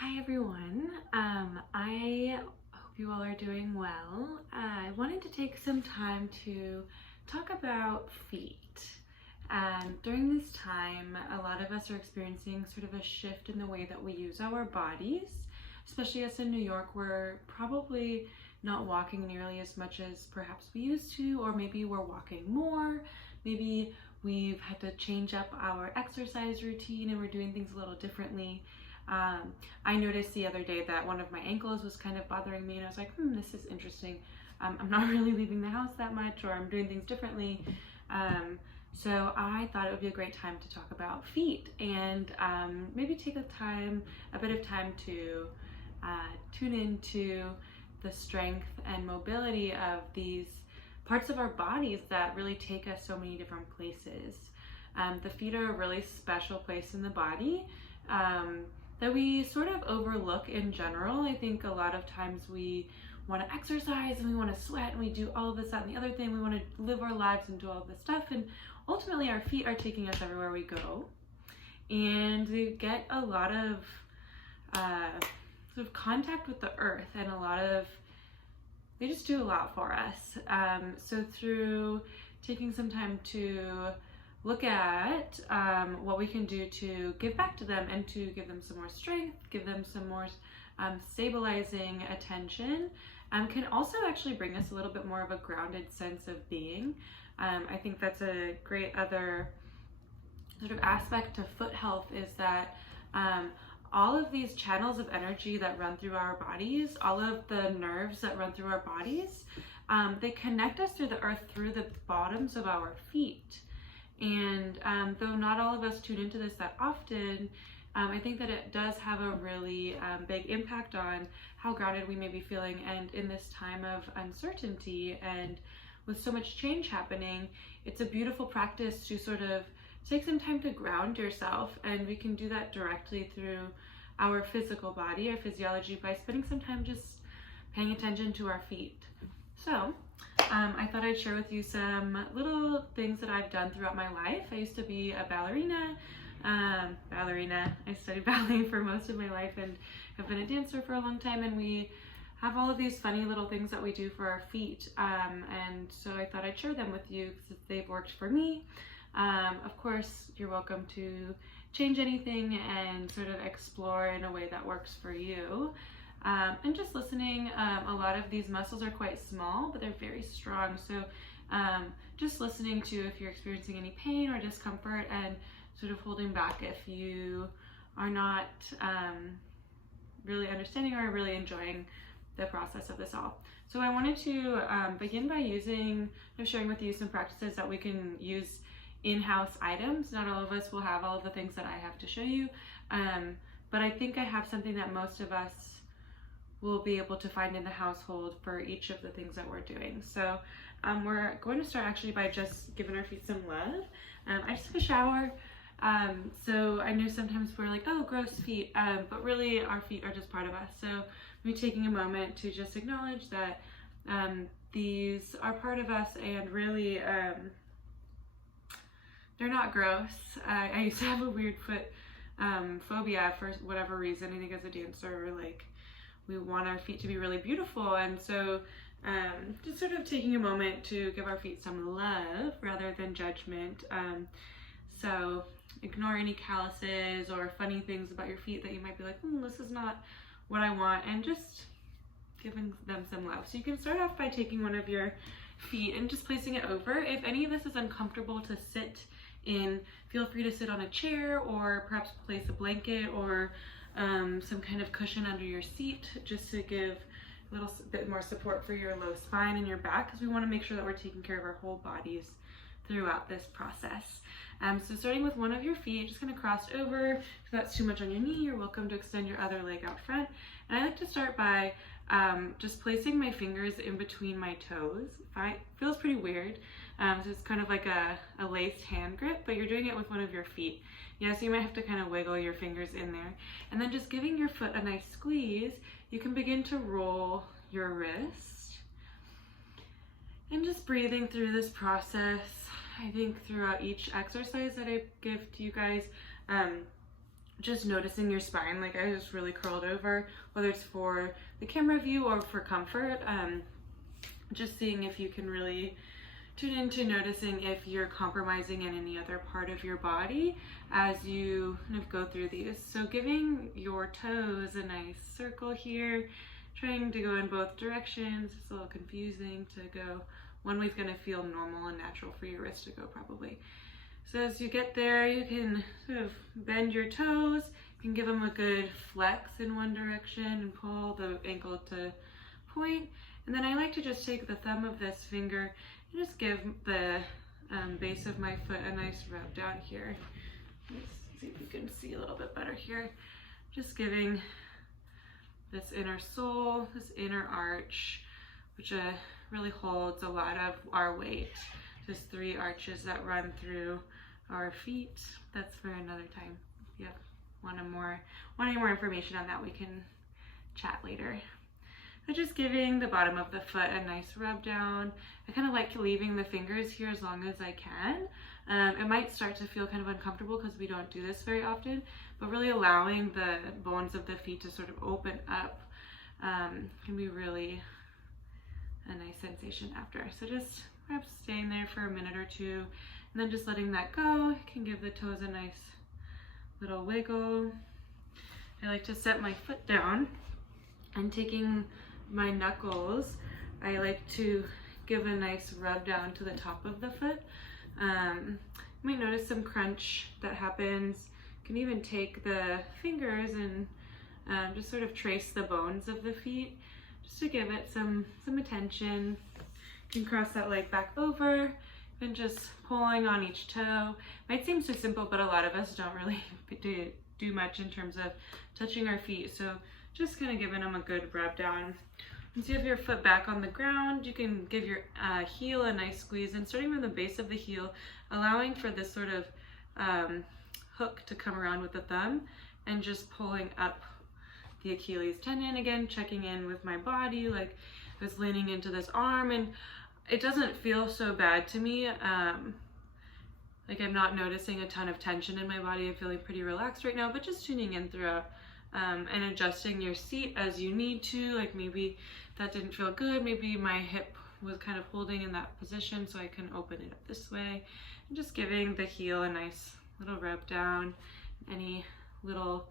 Hi everyone. I hope you all are doing well. I wanted to take some time to talk about feet. During this time, a lot of us are experiencing sort of a shift in the way that we use our bodies, especially us in New York. We're probably not walking nearly as much as perhaps we used to, or maybe we're walking more. Maybe we've had to change up our exercise routine and we're doing things a little differently. I noticed the other day that one of my ankles was kind of bothering me, and I was like, this is interesting. I'm not really leaving the house that much, or I'm doing things differently. So I thought it would be a great time to talk about feet and maybe take a bit of time to tune into the strength and mobility of these parts of our bodies that really take us so many different places. The feet are a really special place in the body. That we sort of overlook in general. I think a lot of times we want to exercise and we want to sweat and we do all of this, that, and the other thing. We want to live our lives and do all of this stuff, and ultimately our feet are taking us everywhere we go. And they get a lot of sort of contact with the earth, and they just do a lot for us. So through taking some time to look at what we can do to give back to them and to give them some more strength, give them some more stabilizing attention, can also actually bring us a little bit more of a grounded sense of being. I think that's a great other sort of aspect to foot health, is that all of these channels of energy that run through our bodies, all of the nerves that run through our bodies, they connect us through the earth through the bottoms of our feet. And though not all of us tune into this that often, I think that it does have a really big impact on how grounded we may be feeling. And in this time of uncertainty and with so much change happening, it's a beautiful practice to sort of take some time to ground yourself. And we can do that directly through our physical body, our physiology, by spending some time just paying attention to our feet. So I thought I'd share with you some little things that I've done throughout my life. I used to be a ballerina. I studied ballet for most of my life and have been a dancer for a long time, and we have all of these funny little things that we do for our feet, and so I thought I'd share them with you because they've worked for me. Of course, you're welcome to change anything and sort of explore in a way that works for you. And just listening, a lot of these muscles are quite small, but they're very strong. So just listening to if you're experiencing any pain or discomfort, and sort of holding back if you are not really understanding or really enjoying the process of this all. So I wanted to begin by sharing with you some practices that we can use in-house items. Not all of us will have all of the things that I have to show you, but I think I have something that most of us will be able to find in the household for each of the things that we're doing. So we're going to start actually by just giving our feet some love. I just took a shower, so I know sometimes we're like, oh, gross feet, but really our feet are just part of us. So we're taking a moment to just acknowledge that these are part of us, and really they're not gross. I used to have a weird foot phobia for whatever reason. I think as a dancer, we want our feet to be really beautiful, and so just sort of taking a moment to give our feet some love rather than judgment. So ignore any calluses or funny things about your feet that you might be like, this is not what I want, and just giving them some love. So you can start off by taking one of your feet and just placing it over. If any of this is uncomfortable to sit in, feel free to sit on a chair, or perhaps place a blanket or some kind of cushion under your seat, just to give a little bit more support for your low spine and your back, because we want to make sure that we're taking care of our whole bodies throughout this process. So starting with one of your feet, just going to cross over. If that's too much on your knee, you're welcome to extend your other leg out front. And I like to start by just placing my fingers in between my toes. It feels pretty weird. So it's kind of like a laced hand grip, but you're doing it with one of your feet. Yeah, so you might have to kind of wiggle your fingers in there. And then just giving your foot a nice squeeze, you can begin to roll your wrist. And just breathing through this process. I think throughout each exercise that I give to you guys, just noticing your spine. Like I just really curled over, whether it's for the camera view or for comfort. Just seeing if you can really tune into noticing if you're compromising in any other part of your body as you kind of go through these. So giving your toes a nice circle here, trying to go in both directions. It's a little confusing to go. One way's gonna feel normal and natural for your wrist to go probably. So as you get there, you can sort of bend your toes. You can give them a good flex in one direction and pull the ankle to point. And then I like to just take the thumb of this finger and just give the base of my foot a nice rub down here. Let's see if you can see a little bit better here. Just giving this inner sole, this inner arch, which really holds a lot of our weight. Just 3 arches that run through our feet. That's for another time. If you want any more information on that, we can chat later. But just giving the bottom of the foot a nice rub down. I kind of like leaving the fingers here as long as I can. It might start to feel kind of uncomfortable because we don't do this very often, but really allowing the bones of the feet to sort of open up can be really a nice sensation after. So just perhaps staying there for a minute or two, and then just letting that go. Can give the toes a nice little wiggle. I like to set my foot down, and taking my knuckles, I like to give a nice rub down to the top of the foot. You might notice some crunch that happens. You can even take the fingers and just sort of trace the bones of the feet just to give it some attention. You can cross that leg back over and just pulling on each toe. Might seem so simple, but a lot of us don't really do much in terms of touching our feet. So just kind of giving them a good rub down. Once you have your foot back on the ground, you can give your heel a nice squeeze, and starting from the base of the heel, allowing for this sort of hook to come around with the thumb and just pulling up the Achilles tendon. Again, checking in with my body, like I was leaning into this arm, and it doesn't feel so bad to me. Like I'm not noticing a ton of tension in my body. I'm feeling pretty relaxed right now, but just tuning in throughout and adjusting your seat as you need to. Like maybe that didn't feel good. Maybe my hip was kind of holding in that position, so I can open it up this way. And just giving the heel a nice little rub down. Any little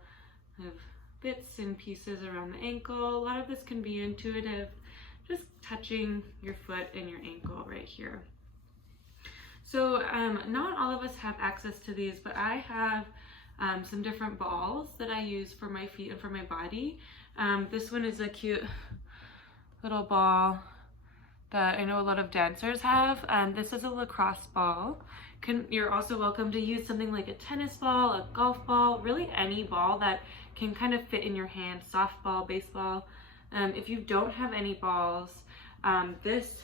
kind of bits and pieces around the ankle. A lot of this can be intuitive. Just touching your foot and your ankle right here. So not all of us have access to these, but I have some different balls that I use for my feet and for my body. This one is a cute little ball that I know a lot of dancers have. This is a lacrosse ball. You're also welcome to use something like a tennis ball, a golf ball, really any ball that can kind of fit in your hand, softball, baseball. If you don't have any balls, this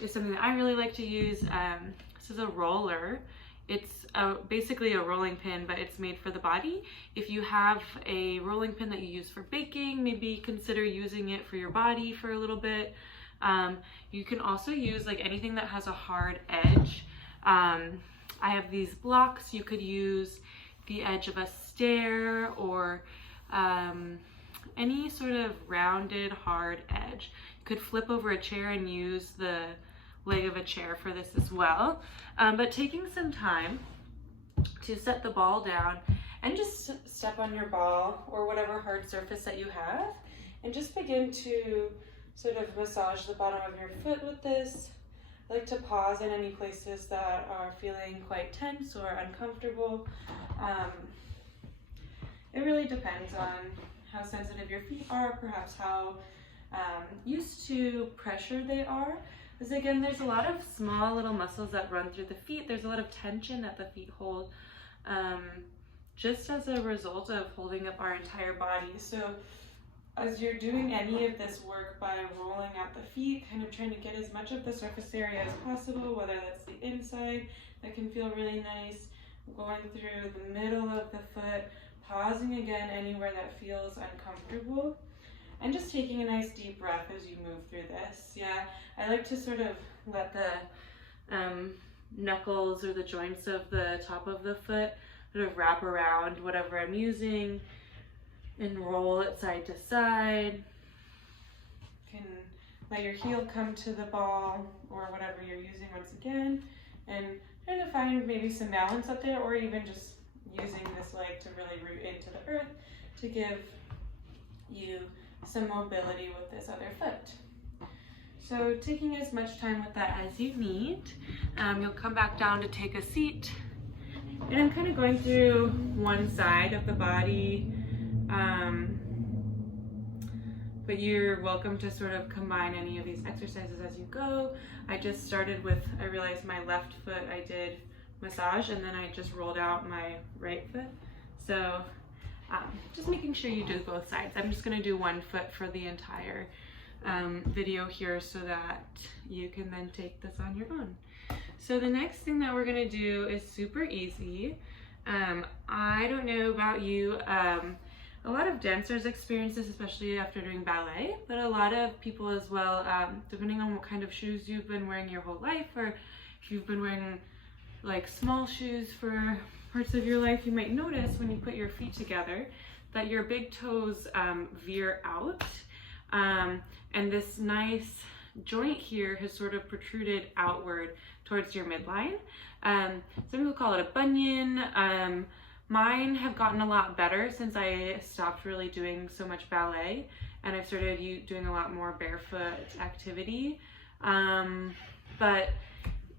is something that I really like to use. This is a roller. It's basically a rolling pin, but it's made for the body. If you have a rolling pin that you use for baking, maybe consider using it for your body for a little bit. You can also use like anything that has a hard edge. I have these blocks. You could use the edge of a stair or any sort of rounded hard edge. You could flip over a chair and use the leg of a chair for this as well. But taking some time to set the ball down and just step on your ball or whatever hard surface that you have, and just begin to sort of massage the bottom of your foot with this. I like to pause in any places that are feeling quite tense or uncomfortable. It really depends on how sensitive your feet are, perhaps how used to pressure they are. Because again, there's a lot of small little muscles that run through the feet. There's a lot of tension that the feet hold just as a result of holding up our entire body. So as you're doing any of this work by rolling out the feet, kind of trying to get as much of the surface area as possible, whether that's the inside, that can feel really nice, going through the middle of the foot, pausing again anywhere that feels uncomfortable, and just taking a nice deep breath as you move through this. Yeah, I like to sort of let the knuckles or the joints of the top of the foot sort of wrap around whatever I'm using and roll it side to side. You can let your heel come to the ball or whatever you're using once again, and trying to find maybe some balance up there, or even just using this leg to really root into the earth to give you some mobility with this other foot. So taking as much time with that as you need. You'll come back down to take a seat. And I'm kind of going through one side of the body, but you're welcome to sort of combine any of these exercises as you go. I just started with, I realized my left foot I did massage, and then I just rolled out my right foot. So just making sure you do both sides. I'm just gonna do one foot for the entire video here so that you can then take this on your own. So the next thing that we're gonna do is super easy. I don't know about you, a lot of dancers experience this, especially after doing ballet, but a lot of people as well, depending on what kind of shoes you've been wearing your whole life, or if you've been wearing like small shoes for parts of your life, you might notice when you put your feet together that your big toes veer out, and this nice joint here has sort of protruded outward towards your midline. Some people call it a bunion. Mine have gotten a lot better since I stopped really doing so much ballet, and I've started doing a lot more barefoot activity. But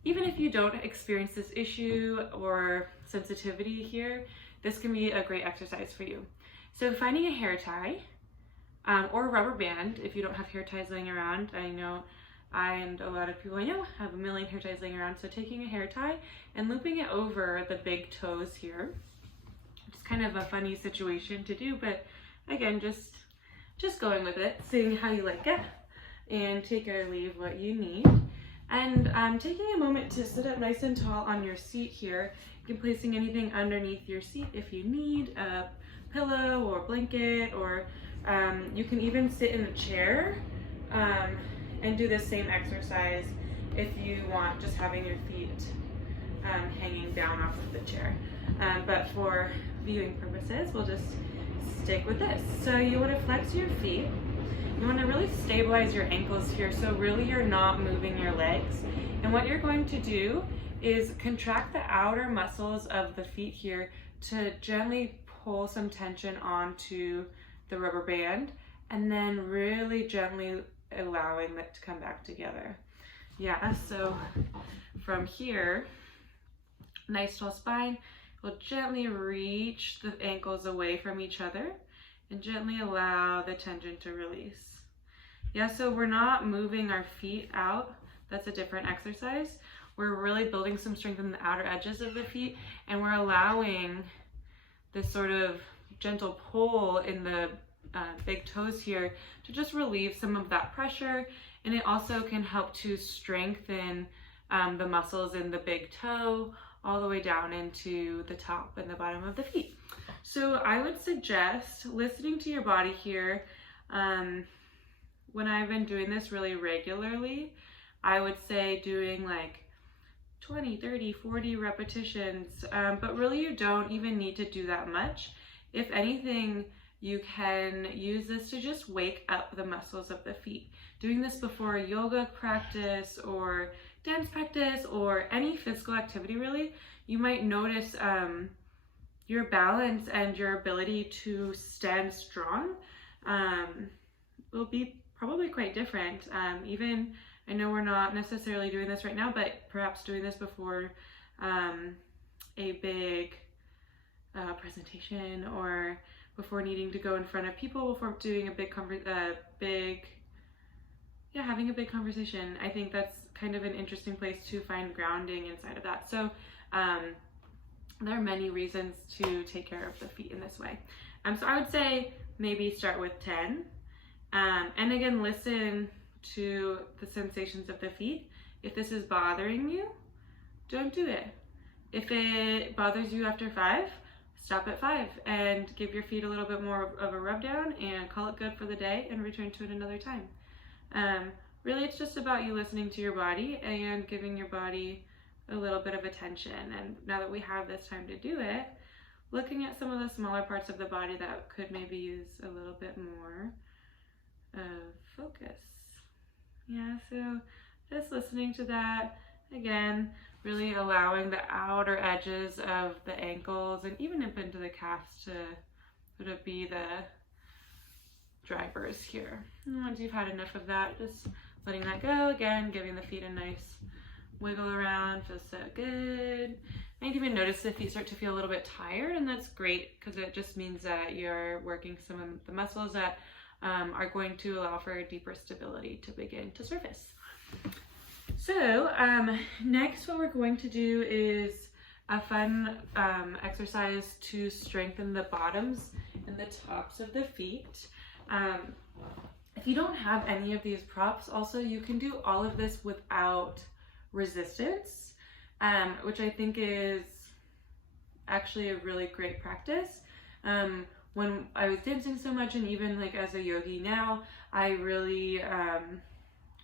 even if you don't experience this issue or sensitivity here, this can be a great exercise for you. So finding a hair tie or a rubber band if you don't have hair ties laying around. I know I and a lot of people I know have a million hair ties laying around. So taking a hair tie and looping it over the big toes here. It's kind of a funny situation to do, but again, just going with it, seeing how you like it, and take or leave what you need. And taking a moment to sit up nice and tall on your seat here. You can placing anything underneath your seat if you need, a pillow or blanket, or you can even sit in a chair and do the same exercise if you want, just having your feet hanging down off of the chair. But for viewing purposes, we'll just stick with this. So you want to flex your feet. You want to really stabilize your ankles here, so really you're not moving your legs. And what you're going to do is contract the outer muscles of the feet here to gently pull some tension onto the rubber band, and then really gently allowing it to come back together. Yeah, so from here, nice tall spine, we'll gently reach the ankles away from each other and gently allow the tension to release. Yeah, so we're not moving our feet out. That's a different exercise. We're really building some strength in the outer edges of the feet, and we're allowing this sort of gentle pull in the big toes here to just relieve some of that pressure. And it also can help to strengthen the muscles in the big toe all the way down into the top and the bottom of the feet. So I would suggest listening to your body here. When I've been doing this really regularly, I would say doing like 20, 30, 40 repetitions, but really you don't even need to do that much. If anything, you can use this to just wake up the muscles of the feet. Doing this before a yoga practice or dance practice or any physical activity really, you might notice your balance and your ability to stand strong will be probably quite different. Even, I know we're not necessarily doing this right now, but perhaps doing this before a big presentation, or before needing to go in front of people, before doing a having a big conversation. I think that's kind of an interesting place to find grounding inside of that. So there are many reasons to take care of the feet in this way. So I would say maybe start with 10. And again, listen to the sensations of the feet. If this is bothering you, don't do it. If it bothers you after 5, stop at 5 and give your feet a little bit more of a rub down and call it good for the day and return to it another time. Really, it's just about you listening to your body and giving your body a little bit of attention. And now that we have this time to do it, looking at some of the smaller parts of the body that could maybe use a little bit more focus. Yeah, so just listening to that. Again, really allowing the outer edges of the ankles and even up into the calves to sort of be the drivers here. And once you've had enough of that, just letting that go. Again, giving the feet a nice wiggle around. Feels so good. You might even notice the feet start to feel a little bit tired, and that's great because it just means that you're working some of the muscles that are going to allow for deeper stability to begin to surface. So next what we're going to do is a fun exercise to strengthen the bottoms and the tops of the feet. If you don't have any of these props, also you can do all of this without resistance, which I think is actually a really great practice. When I was dancing so much, and even like as a yogi now, I really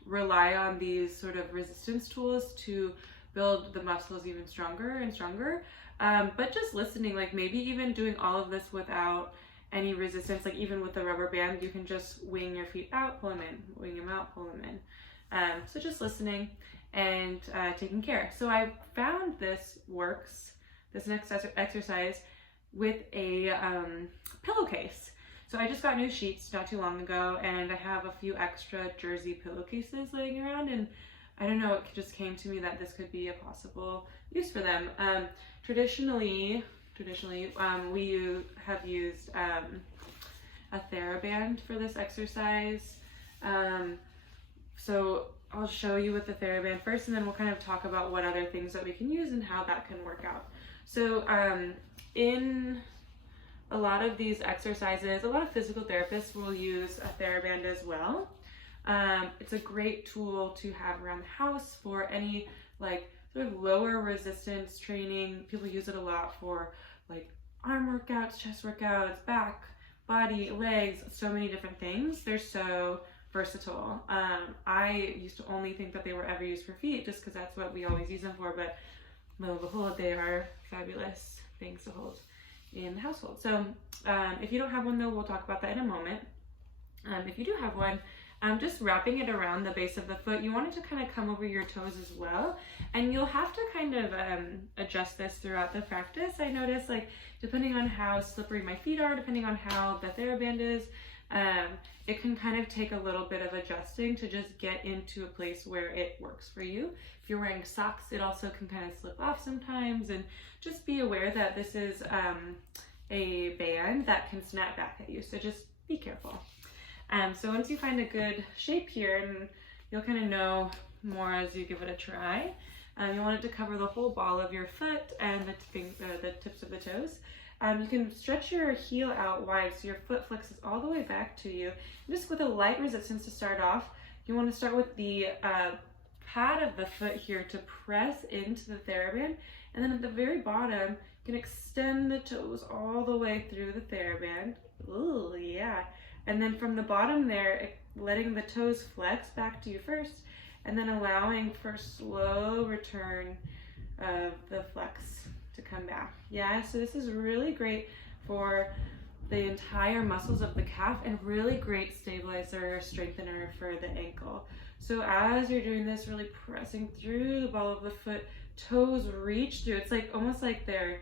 rely on these sort of resistance tools to build the muscles even stronger and stronger. But just listening, like maybe even doing all of this without any resistance, like even with the rubber band, you can just wing your feet out, pull them in, wing them out, pull them in. So just listening and taking care. So I found this works, this next exercise, with a pillowcase. So I just got new sheets not too long ago, and I have a few extra jersey pillowcases laying around, and I don't know, it just came to me that this could be a possible use for them. Traditionally, we have used a TheraBand for this exercise. So I'll show you with the TheraBand first, and then we'll kind of talk about what other things that we can use and how that can work out. So in a lot of these exercises, a lot of physical therapists will use a TheraBand as well. It's a great tool to have around the house for any like sort of lower resistance training. People use it a lot for like arm workouts, chest workouts, back, body, legs, so many different things. They're so versatile. I used to only think that they were ever used for feet just because that's what we always use them for, but lo and behold, they are fabulous things to hold in the household. So if you don't have one though, we'll talk about that in a moment. If you do have one, just wrapping it around the base of the foot, you want it to kind of come over your toes as well. And you'll have to kind of adjust this throughout the practice. I notice, like, depending on how slippery my feet are, depending on how the TheraBand is, it can kind of take a little bit of adjusting to just get into a place where it works for you. If you're wearing socks, it also can kind of slip off sometimes, and just be aware that this is a band that can snap back at you, so just be careful. So once you find a good shape here, and you'll kind of know more as you give it a try, you want it to cover the whole ball of your foot and the tips of the toes. You can stretch your heel out wide so your foot flexes all the way back to you. And just with a light resistance to start off, you want to start with the pad of the foot here to press into the TheraBand. And then at the very bottom, you can extend the toes all the way through the TheraBand. Ooh, yeah. And then from the bottom there, letting the toes flex back to you first, and then allowing for slow return of the flex to come back. Yeah, so this is really great for the entire muscles of the calf and really great stabilizer, strengthener for the ankle. So as you're doing this, really pressing through the ball of the foot, toes reach through. It's like almost like they're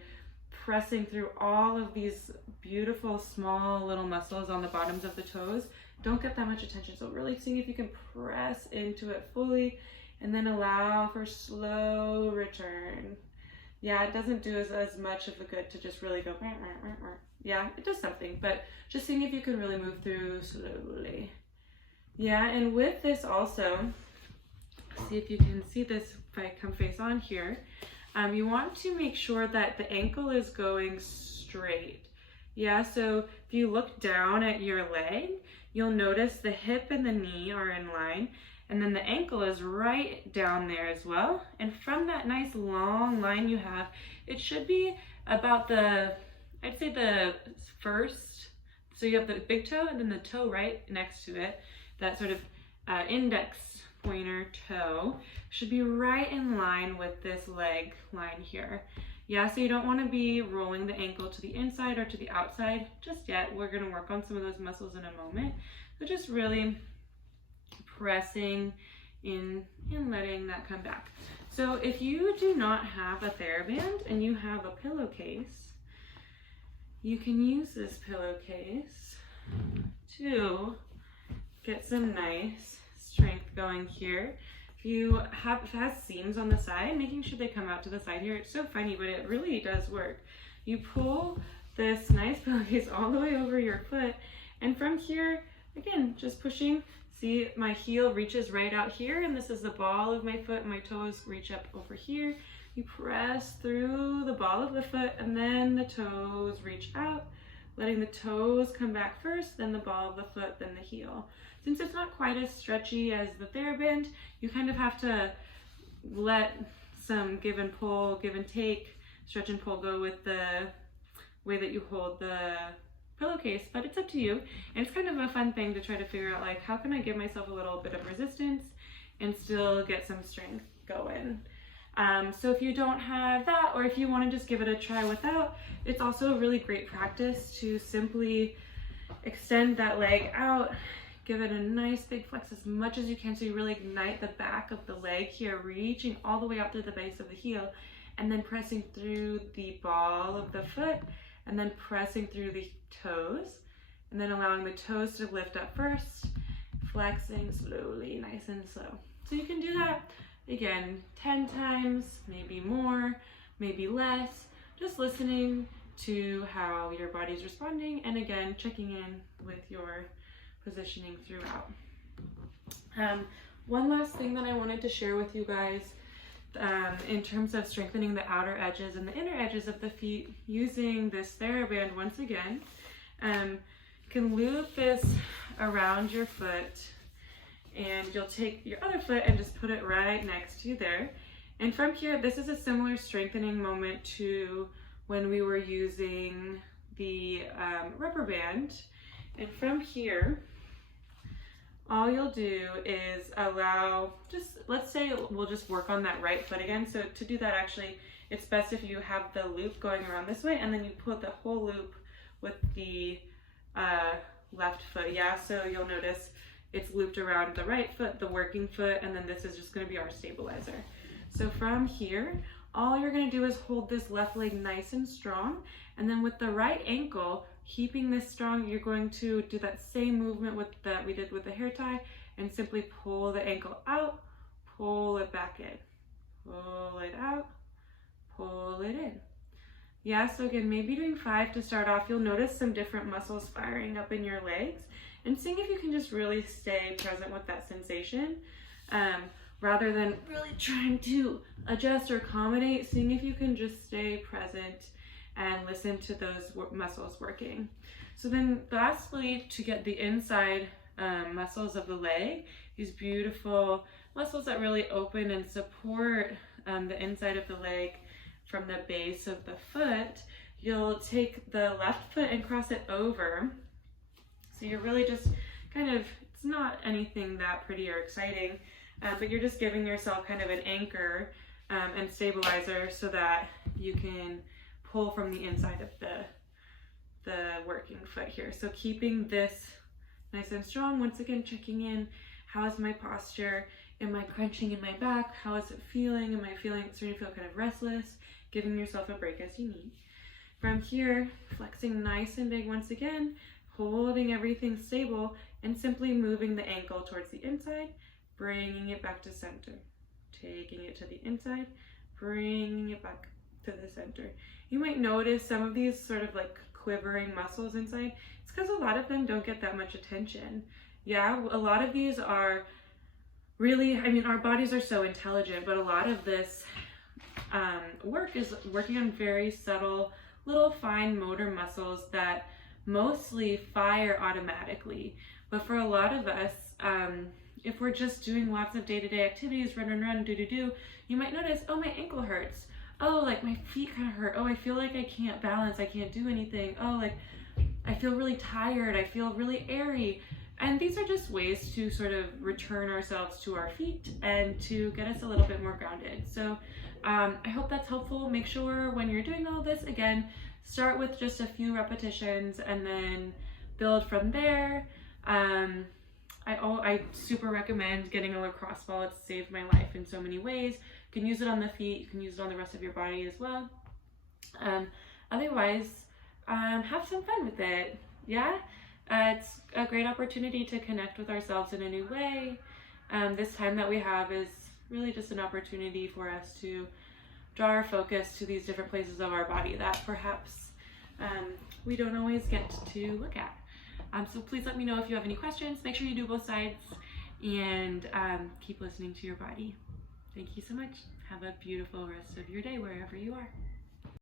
pressing through all of these beautiful small little muscles on the bottoms of the toes. Don't get that much attention, so really seeing if you can press into it fully and then allow for slow return. Yeah, it doesn't do as much of the good to just really go, yeah, it does something, but just seeing if you can really move through slowly. Yeah, and with this also, see if you can see this if I come face on here. You want to make sure that the ankle is going straight. Yeah, so if you look down at your leg, you'll notice the hip and the knee are in line, and then the ankle is right down there as well. And from that nice long line you have, it should be about I'd say the first, so you have the big toe and then the toe right next to it, that sort of index pointer toe should be right in line with this leg line here. Yeah, so you don't want to be rolling the ankle to the inside or to the outside just yet. We're going to work on some of those muscles in a moment. So just really pressing in and letting that come back. So if you do not have a TheraBand and you have a pillowcase, you can use this pillowcase to get some nice strength going here. If it has seams on the side, making sure they come out to the side here. It's so funny, but it really does work. You pull this nice pillowcase all the way over your foot, and from here, again, just pushing. See, my heel reaches right out here, and this is the ball of my foot. My toes reach up over here. You press through the ball of the foot, and then the toes reach out, letting the toes come back first, then the ball of the foot, then the heel. Since it's not quite as stretchy as the TheraBand, you kind of have to let some give and pull, give and take, stretch and pull go with the way that you hold the pillowcase, but it's up to you. And it's kind of a fun thing to try to figure out, like, how can I give myself a little bit of resistance and still get some strength going. So if you don't have that, or if you want to just give it a try without, it's also a really great practice to simply extend that leg out, give it a nice big flex as much as you can, so you really ignite the back of the leg here, reaching all the way out to the base of the heel, and then pressing through the ball of the foot, and then pressing through the toes, and then allowing the toes to lift up first, flexing slowly, nice and slow. So you can do that again 10 times, maybe more, maybe less, just listening to how your body's responding, and again checking in with your positioning throughout. One last thing that I wanted to share with you guys in terms of strengthening the outer edges and the inner edges of the feet using this TheraBand once again. You can loop this around your foot, and you'll take your other foot and just put it right next to you there. And from here, this is a similar strengthening moment to when we were using the rubber band. And from here, all you'll do is allow, let's say we'll just work on that right foot again. So to do that, actually, it's best if you have the loop going around this way, and then you put the whole loop with the left foot. Yeah, so you'll notice it's looped around the right foot, the working foot, and then this is just going to be our stabilizer. So from here, all you're going to do is hold this left leg nice and strong, and then with the right ankle, keeping this strong, you're going to do that same movement that we did with the hair tie, and simply pull the ankle out, pull it back in, pull it out, pull it in. Yeah, so again, maybe doing 5 to start off. You'll notice some different muscles firing up in your legs, and seeing if you can just really stay present with that sensation, rather than really trying to adjust or accommodate, seeing if you can just stay present and listen to those muscles working. So then lastly, to get the inside muscles of the leg, these beautiful muscles that really open and support the inside of the leg from the base of the foot, you'll take the left foot and cross it over. So you're really just kind of, it's not anything that pretty or exciting, but you're just giving yourself kind of an anchor and stabilizer so that you can pull from the inside of the working foot here. So keeping this nice and strong, once again checking in, how is my posture? Am I crunching in my back? How is it feeling? Am I starting to feel kind of restless? Giving yourself a break as you need. From here, flexing nice and big once again, holding everything stable, and simply moving the ankle towards the inside, bringing it back to center. Taking it to the inside, bringing it back to the center. You might notice some of these sort of like quivering muscles inside. It's because a lot of them don't get that much attention. Yeah, a lot of these are really, I mean, our bodies are so intelligent, but a lot of this work is working on very subtle, little fine motor muscles that mostly fire automatically. But for a lot of us, if we're just doing lots of day-to-day activities, run, do, you might notice, oh, my ankle hurts. Oh, like my feet kind of hurt. Oh, I feel like I can't balance. I can't do anything. Oh, like I feel really tired. I feel really airy. And these are just ways to sort of return ourselves to our feet and to get us a little bit more grounded. So I hope that's helpful. Make sure when you're doing all this, again, start with just a few repetitions and then build from there. I super recommend getting a lacrosse ball. It's saved my life in so many ways. You can use it on the feet, you can use it on the rest of your body as well. Otherwise, have some fun with it. Yeah, it's a great opportunity to connect with ourselves in a new way. This time that we have is really just an opportunity for us to draw our focus to these different places of our body that perhaps we don't always get to look at. So please let me know if you have any questions. Make sure you do both sides and keep listening to your body. Thank you so much. Have a beautiful rest of your day wherever you are.